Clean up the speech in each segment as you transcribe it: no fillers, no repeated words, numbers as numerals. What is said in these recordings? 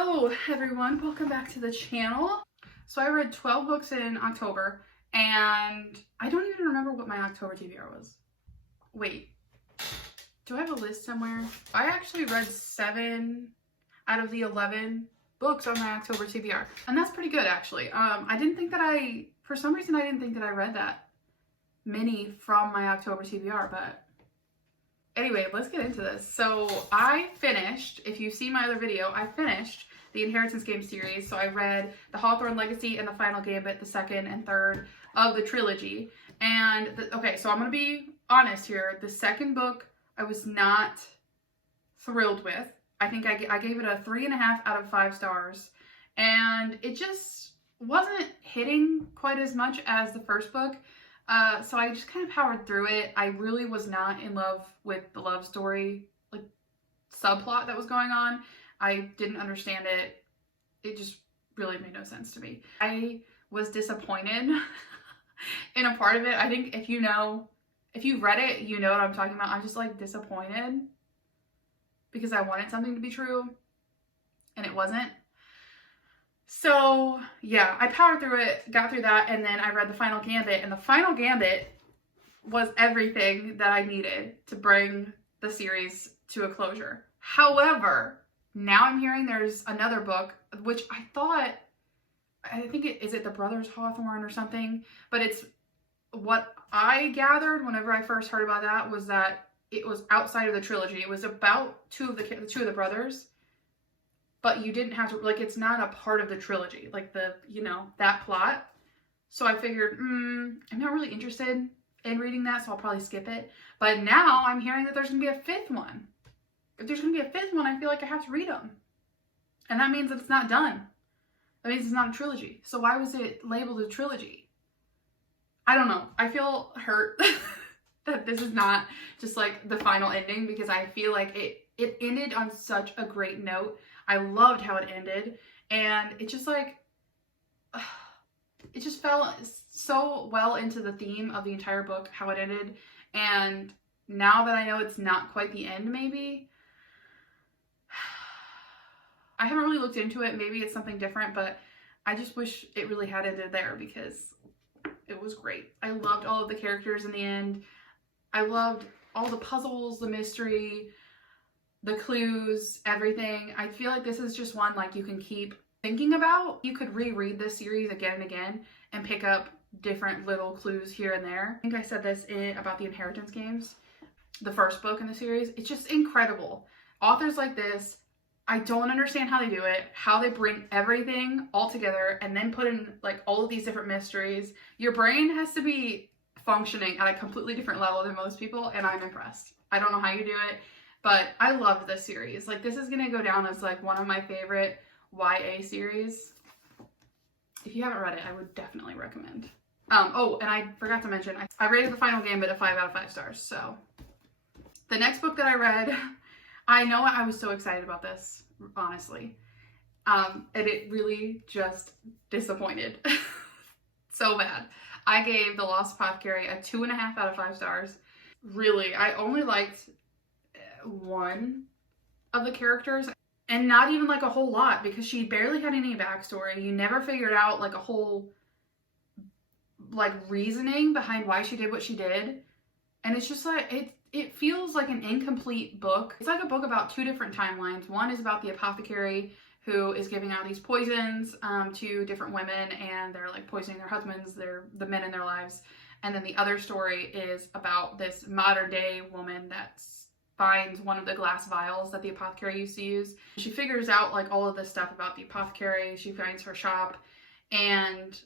Hello everyone, welcome back to the channel. So I read 12 books in October and I don't even remember what my October TBR was. Wait, do I have a list somewhere? I actually read 7 out of the 11 books on my October TBR, and that's pretty good actually. For some reason I didn't think that I read that many from my October TBR, but anyway, let's get into this. So I finished, if you've seen my other video, I finished the Inheritance Game series. So I read the Hawthorne Legacy and the Final Gambit, the second and third of the trilogy. And, okay, so I'm going to be honest here. The second book I was not thrilled with. I think I gave it a 3.5 out of 5 stars. And it just wasn't hitting quite as much as the first book. So I just kind of powered through it. I really was not in love with the love story, like, subplot that was going on. I didn't understand it. It just really made no sense to me. I was disappointed in a part of it. I think if you've read it, you know what I'm talking about. I'm just like disappointed because I wanted something to be true and it wasn't. So yeah, I powered through it, got through that, and then I read the Final Gambit, and the Final Gambit was everything that I needed to bring the series to a closure. However, now I'm hearing there's another book, which I think is it the Brothers Hawthorne or something, but it's what I gathered whenever I first heard about that was that it was outside of the trilogy. It was about two of the brothers. But you didn't have to, like, it's not a part of the trilogy, like that plot. So I figured, I'm not really interested in reading that, so I'll probably skip it. But now I'm hearing that there's going to be a 5th one. If there's going to be a 5th one, I feel like I have to read them. And that means that it's not done. That means it's not a trilogy. So why was it labeled a trilogy? I don't know. I feel hurt that this is not just like the final ending, because I feel like it ended on such a great note. I loved how it ended, and it just like, it just fell so well into the theme of the entire book, how it ended. And now that I know it's not quite the end, maybe, I haven't really looked into it. Maybe it's something different, but I just wish it really had ended there because it was great. I loved all of the characters in the end. I loved all the puzzles, the mystery, the clues, everything. I feel like this is just one like you can keep thinking about. You could reread this series again and again and pick up different little clues here and there. I think I said this about the Inheritance Games, the first book in the series. It's just incredible. Authors like this, I don't understand how they do it, how they bring everything all together and then put in like all of these different mysteries. Your brain has to be functioning at a completely different level than most people, and I'm impressed. I don't know how you do it. But I loved this series. Like, this is going to go down as like one of my favorite YA series. If you haven't read it, I would definitely recommend. Oh, and I forgot to mention, I rated the Final Gambit a 5 out of 5 stars. So the next book that I read, I know I was so excited about this, honestly. And it really just disappointed so bad. I gave The Lost Apothecary a 2.5 out of 5 stars. Really, I only liked one of the characters, and not even like a whole lot, because she barely had any backstory. You never figured out like a whole like reasoning behind why she did what she did, and it's just like it feels like an incomplete book. It's like a book about 2 different timelines. One is about the apothecary who is giving out these poisons to different women, and they're like poisoning their husbands, the men in their lives. And then the other story is about this modern day woman that's finds one of the glass vials that the apothecary used to use. She figures out like all of this stuff about the apothecary. She finds her shop, and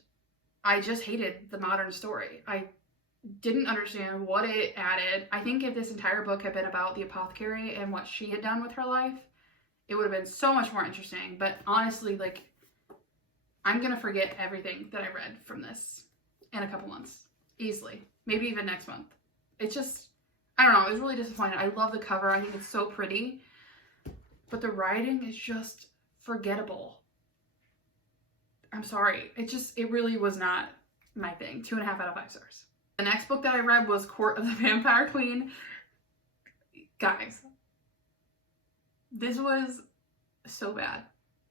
I just hated the modern story. I didn't understand what it added. I think if this entire book had been about the apothecary and what she had done with her life, it would have been so much more interesting. But honestly, like, I'm gonna forget everything that I read from this in a couple months. Easily. Maybe even next month. It's just, I don't know, I was really disappointed. I love the cover. I think it's so pretty. But the writing is just forgettable. I'm sorry. It really was not my thing. 2.5 out of 5 stars. The next book that I read was Court of the Vampire Queen. Guys, this was so bad.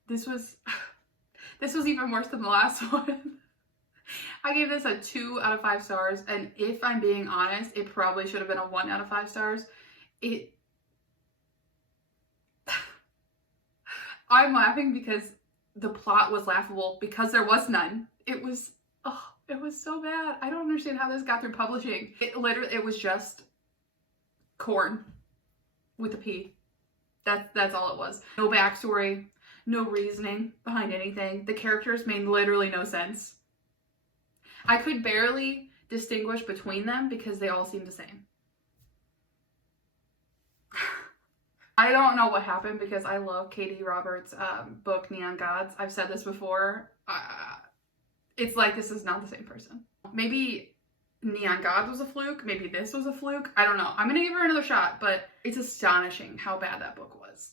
this was even worse than the last one. I gave this a 2 out of 5 stars, and if I'm being honest, it probably should have been a 1 out of 5 stars. I'm laughing because the plot was laughable because there was none. It was so bad. I don't understand how this got through publishing. It was just corn with a P. That's all it was. No backstory, no reasoning behind anything. The characters made literally no sense. I could barely distinguish between them because they all seemed the same. I don't know what happened because I love Katee Roberts' book Neon Gods. I've said this before. It's like this is not the same person. Maybe Neon Gods was a fluke. Maybe this was a fluke. I don't know. I'm going to give her another shot, but it's astonishing how bad that book was.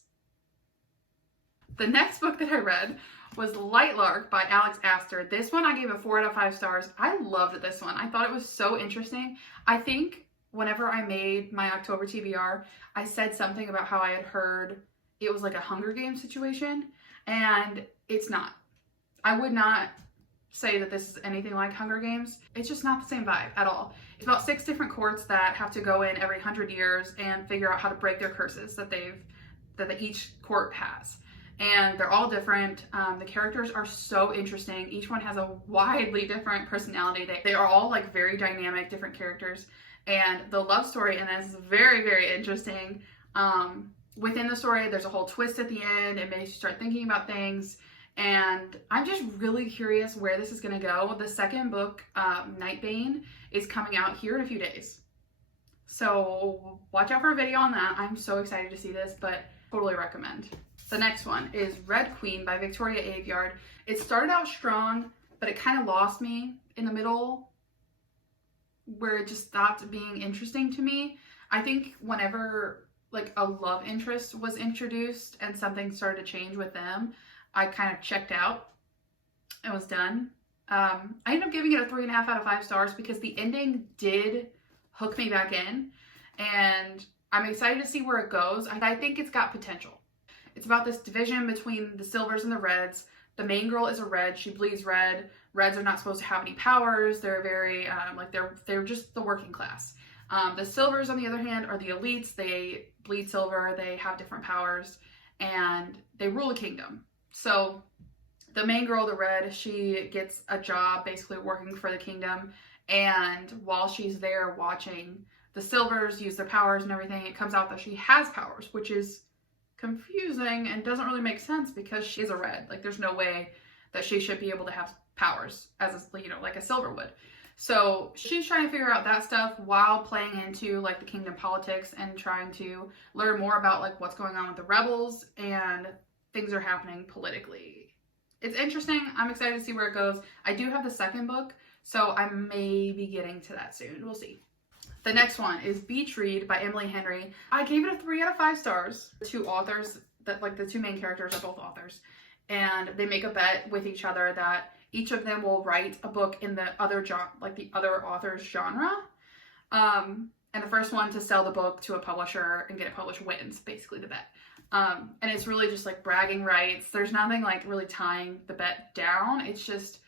The next book that I read was Lightlark by Aster. This one I gave a 4 out of 5 stars. I loved this one. I thought it was so interesting. I think whenever I made my October TBR, I said something about how I had heard it was like a Hunger Games situation, and it's not. I would not say that this is anything like Hunger Games. It's just not the same vibe at all. It's about 6 different courts that have to go in every 100 years and figure out how to break their curses that each court has. And they're all different. The characters are so interesting. Each one has a widely different personality. They are all like very dynamic, different characters. And the love story in this is very, very interesting. Within the story, there's a whole twist at the end. It makes you start thinking about things. And I'm just really curious where this is going to go. The second book, Nightbane, is coming out here in a few days. So watch out for a video on that. I'm so excited to see this, but totally recommend. The next one is Red Queen by Victoria Aveyard. It started out strong, but it kind of lost me in the middle where it just stopped being interesting to me. I think whenever like a love interest was introduced and something started to change with them, I kind of checked out and was done. I ended up giving it a 3.5 out of 5 stars because the ending did hook me back in, and I'm excited to see where it goes. I think it's got potential. It's about this division between the silvers and the reds. The main girl is a red. She bleeds red. Reds are not supposed to have any powers. They're very they're just the working class. The silvers, on the other hand, are the elites. They bleed silver. They have different powers, and they rule a kingdom. So the main girl, the red, she gets a job basically working for the kingdom, and while she's there watching the silvers use their powers and everything, it comes out that she has powers, which is confusing and doesn't really make sense because she's a red. Like, there's no way that she should be able to have powers as a, like a silver would. So she's trying to figure out that stuff while playing into like the kingdom politics and trying to learn more about like what's going on with the rebels and things are happening politically. It's interesting. I'm excited to see where it goes. I do have the second book, so I may be getting to that soon. We'll see. The next one is Beach Read by Emily Henry. I gave it a 3 out of 5 stars. The two authors, the two main characters are both authors, and they make a bet with each other that each of them will write a book in the other author's genre. And the first one to sell the book to a publisher and get it published wins, basically the bet. And it's really just like bragging rights. There's nothing like really tying the bet down. It's just,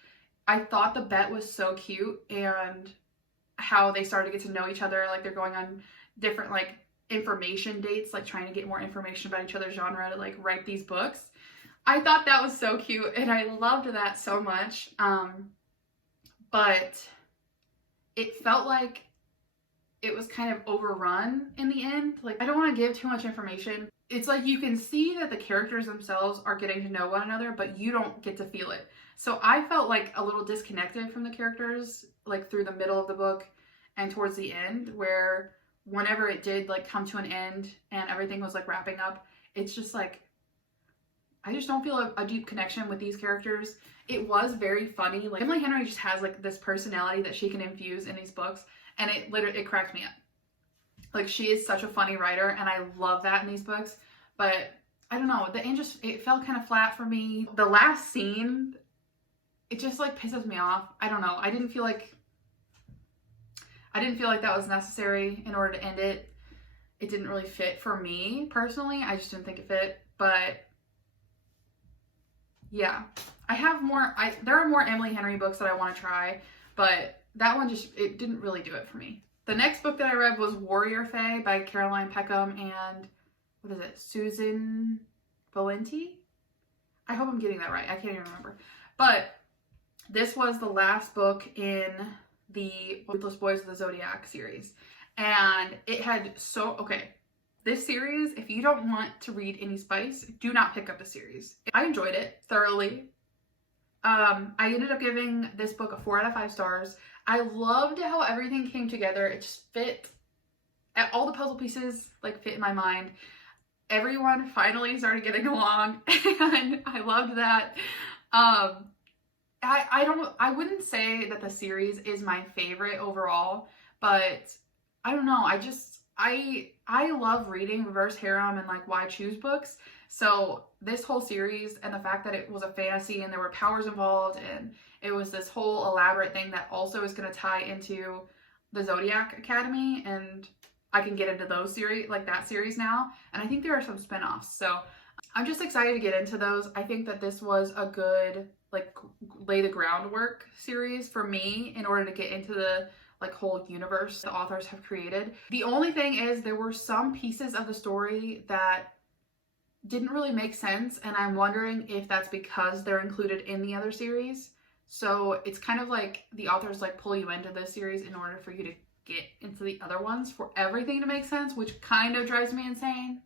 I thought the bet was so cute, and how they started to get to know each other. Like, they're going on different like information dates, like trying to get more information about each other's genre to like write these books. I thought that was so cute, and I loved that so much. But it felt like it was kind of overrun in the end. Like, I don't want to give too much information. It's like you can see that the characters themselves are getting to know one another, but you don't get to feel it. So I felt like a little disconnected from the characters, like through the middle of the book and towards the end, where whenever it did like come to an end and everything was like wrapping up, it's just like, I just don't feel a deep connection with these characters. It was very funny. Like, Emily Henry just has like this personality that she can infuse in these books, and it cracked me up. Like, she is such a funny writer, and I love that in these books. But I don't know, the end it felt kind of flat for me. The last scene, it just like pisses me off. I don't know. I didn't feel like that was necessary in order to end it. It didn't really fit for me personally. I just didn't think it fit. But yeah, I have more, there are more Emily Henry books that I want to try, but that one just, it didn't really do it for me. The next book that I read was Warrior Fae by Caroline Peckham and, what is it, Susanne Valenti? I hope I'm getting that right. I can't even remember. But this was the last book in the Ruthless Boys of the Zodiac series. And it had okay, this series, if you don't want to read any spice, do not pick up the series. I enjoyed it thoroughly. I ended up giving this book a 4 out of 5 stars. I loved how everything came together. It just fit. All the puzzle pieces like fit in my mind. Everyone finally started getting along, and I loved that. I wouldn't say that the series is my favorite overall, but I don't know. I love reading reverse harem and like why choose books. So this whole series and the fact that it was a fantasy and there were powers involved and it was this whole elaborate thing that also is going to tie into the Zodiac Academy, and I can get into those series, like that series now. And I think there are some spin-offs. So I'm just excited to get into those. I think that this was a good, like, lay the groundwork series for me in order to get into the like whole universe the authors have created. The only thing is there were some pieces of the story that didn't really make sense, and I'm wondering if that's because they're included in the other series. So it's kind of like the authors like pull you into this series in order for you to get into the other ones for everything to make sense, which kind of drives me insane.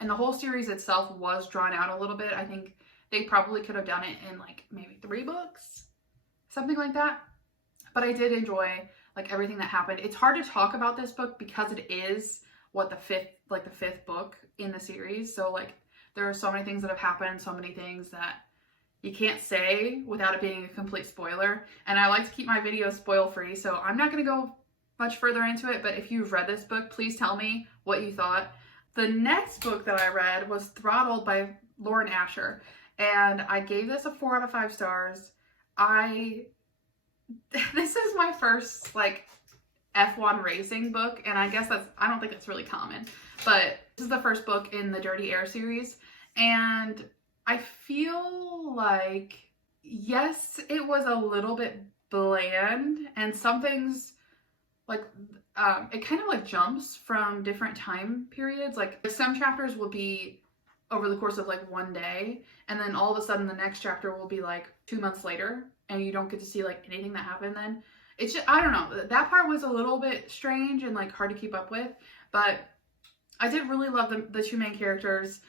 And the whole series itself was drawn out a little bit. I think they probably could have done it in like maybe 3 books, something like that. But I did enjoy like everything that happened. It's hard to talk about this book because it is the fifth book in the series. So like there are so many things that have happened, so many things that you can't say without it being a complete spoiler. And I like to keep my videos spoil free, so I'm not going to go much further into it. But if you've read this book, please tell me what you thought. The next book that I read was Throttled by Lauren Asher, and I gave this a 4 out of 5 stars. This is my first like F1 racing book, and I guess I don't think that's really common, but this is the first book in the Dirty Air series, and I feel like, yes, it was a little bit bland, and some things like it kind of like jumps from different time periods. Like some chapters will be over the course of like one day, and then all of a sudden the next chapter will be like 2 months later, and you don't get to see like anything that happened then. It's just, I don't know, that part was a little bit strange and like hard to keep up with, but I did really love the 2 main characters.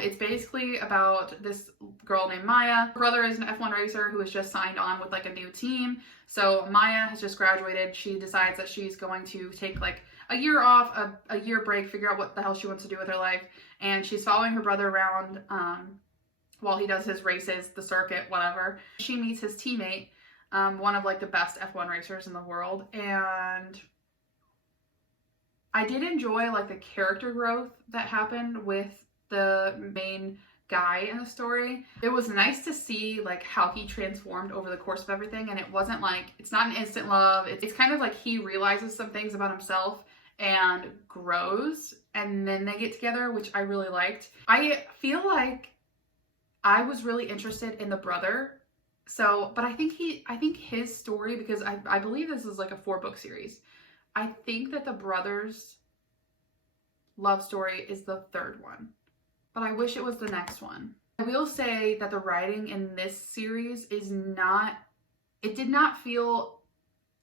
It's basically about this girl named Maya. Her brother is an F1 racer who has just signed on with like a new team. So Maya has just graduated. She decides that she's going to take like a year off, a year break, figure out what the hell she wants to do with her life. And she's following her brother around while he does his races, the circuit, whatever. She meets his teammate, one of like the best F1 racers in the world. And I did enjoy like the character growth that happened with the main guy in the story. It was nice to see like how he transformed over the course of everything, and it wasn't like, it's not an instant love. It's kind of like he realizes some things about himself and grows, and then they get together, which I really liked. I feel like I was really interested in the brother. So, but I think his story, because I believe this is like a 4-book series. I think that the brother's love story is the 3rd one, but I wish it was the next one. I will say that the writing in this series is not, it did not feel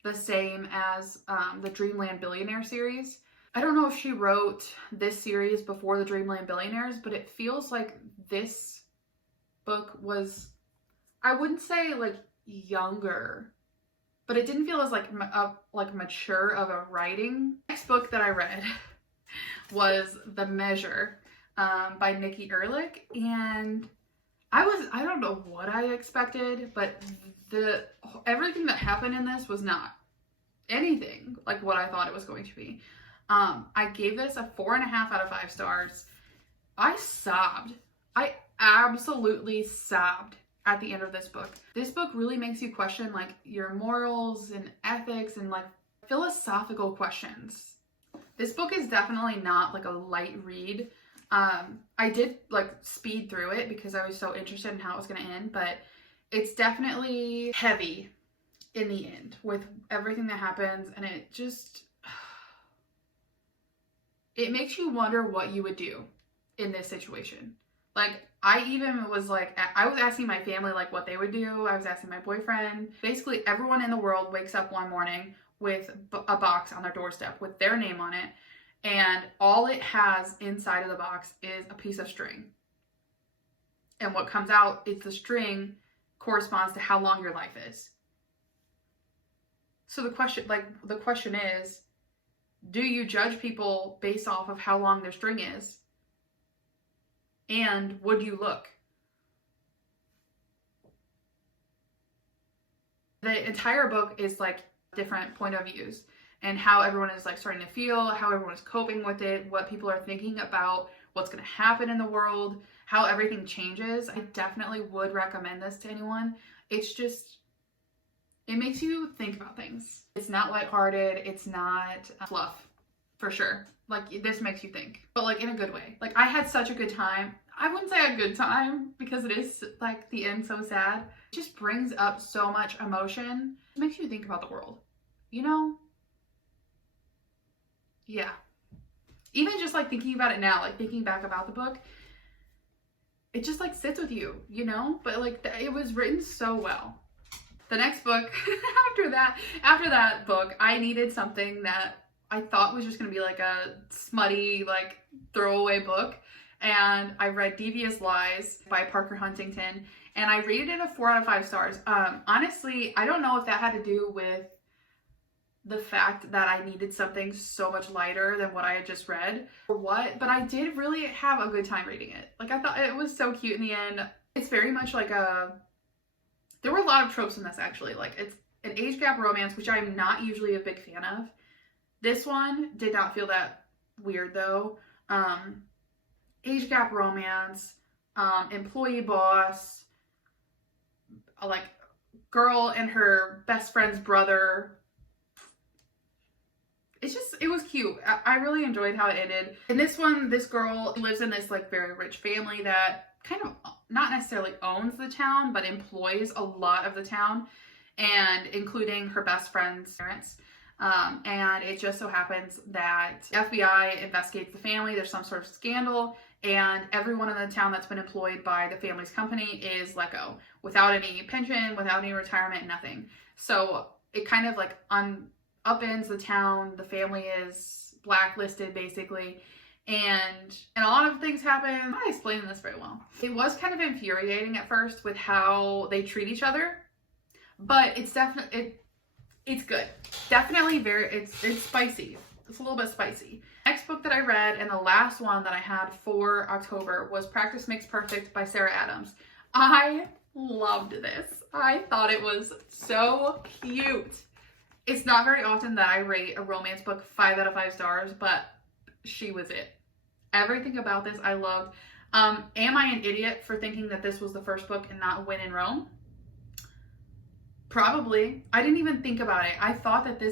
the same as the Dreamland Billionaire series. I don't know if she wrote this series before the Dreamland Billionaires, but it feels like this book was, I wouldn't say like younger, but it didn't feel as like mature of a writing. Next book that I read was The Measure by Nikki Erlick, and I don't know what I expected, but everything that happened in this was not anything like what I thought it was going to be. I gave this a 4.5 out of 5 stars. I sobbed. I absolutely sobbed at the end of this book. This book really makes you question like your morals and ethics and like philosophical questions. This book is definitely not like a light read. I did like speed through it because I was so interested in how it was going to end, but it's definitely heavy in the end with everything that happens, and it just, it makes you wonder what you would do in this situation. Like, I even was like, I was asking my family like what they would do. I was asking my boyfriend. Basically, everyone in the world wakes up one morning with a box on their doorstep with their name on it, and all it has inside of the box is a piece of string. And what comes out is the string corresponds to how long your life is. So the question is, do you judge people based off of how long their string is? And would you look? The entire book is like different point of views and how everyone is like starting to feel, how everyone is coping with it, what people are thinking about, what's going to happen in the world, how everything changes. I definitely would recommend this to anyone. It's just, it makes you think about things. It's not lighthearted. It's not fluff, for sure. Like, this makes you think, but like in a good way. Like, I had such a good time. I wouldn't say a good time because it is like the end so sad. It just brings up so much emotion. It makes you think about the world, you know? Yeah. Even just like thinking about it now, like thinking back about the book, it just like sits with you, you know? But like it was written so well. The next book, after that book, I needed something that I thought was just gonna be like a smutty, like throwaway book. And I read Devious Lies by Parker Huntington, and I rated it a 4 out of 5 stars. Honestly, I don't know if that had to do with the fact that I needed something so much lighter than what I had just read or what, but I did really have a good time reading it. Like, I thought it was so cute in the end. It's very much like there were a lot of tropes in this actually. Like, it's an age gap romance, which I'm not usually a big fan of. This one did not feel that weird though. Age gap romance, employee boss, like girl and her best friend's brother. It was cute. I really enjoyed how it ended. In this one, this girl lives in this like very rich family that kind of not necessarily owns the town, but employs a lot of the town, and including her best friend's parents. And it just so happens that the FBI investigates the family. There's some sort of scandal, and everyone in the town that's been employed by the family's company is let go without any pension, without any retirement, nothing. So it kind of like upends the town. The family is blacklisted basically, and a lot of things happen. I'm not explaining this very well. It was kind of infuriating at first with how they treat each other, but it's definitely it's good. Definitely it's spicy. It's a little bit spicy. Next book that I read, and the last one that I had for October, was Practice Makes Perfect by Sarah Adams. I loved this. I thought it was so cute. It's not very often that I rate a romance book 5 out of 5 stars, but she was it. Everything about this I loved. Am I an idiot for thinking that this was the first book and not When in Rome? Probably. I didn't even think about it. I thought that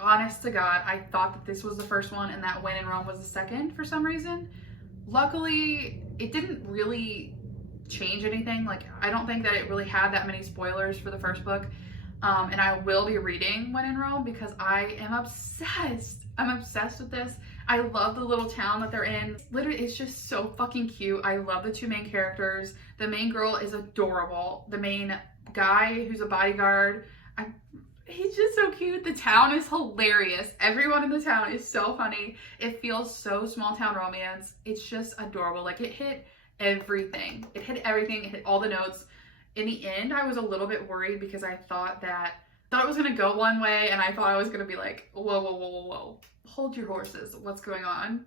honest to God, I thought that this was the first one and that When in Rome was the second for some reason. Luckily, it didn't really change anything. Like, I don't think that it really had that many spoilers for the first book. And I will be reading When in Rome because I am obsessed. I'm obsessed with this. I love the little town that they're in. Literally, it's just so fucking cute. I love the two main characters. The main girl is adorable. The main guy who's a bodyguard, he's just so cute. The town is hilarious. Everyone in the town is so funny. It feels so small town romance. It's just adorable. Like, it hit everything. It hit everything. It hit all the notes. In the end, I was a little bit worried because I thought it was gonna go one way, and I thought I was gonna be like, whoa, hold your horses. What's going on?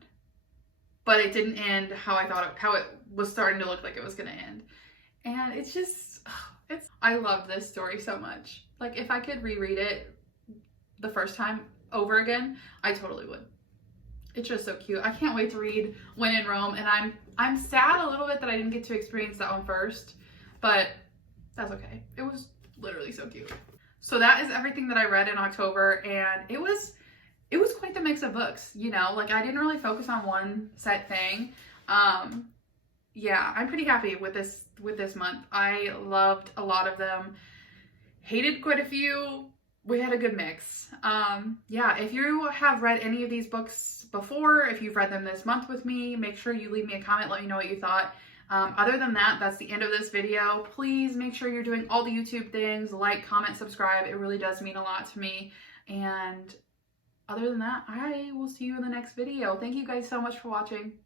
But it didn't end how it was starting to look like it was gonna end. And it's just, I love this story so much. Like, if I could reread it the first time over again, I totally would. It's just so cute. I can't wait to read When in Rome, and I'm sad a little bit that I didn't get to experience that one first, but that's okay. It was literally so cute. So that is everything that I read in October, and it was quite the mix of books, you know? Like, I didn't really focus on one set thing. Yeah, I'm pretty happy with this month. I loved a lot of them. Hated quite a few. We had a good mix. Yeah, if you have read any of these books before, if you've read them this month with me, make sure you leave me a comment, let me know what you thought. Other than that, that's the end of this video. Please make sure you're doing all the YouTube things, like, comment, subscribe. It really does mean a lot to me. And other than that, I will see you in the next video. Thank you guys so much for watching.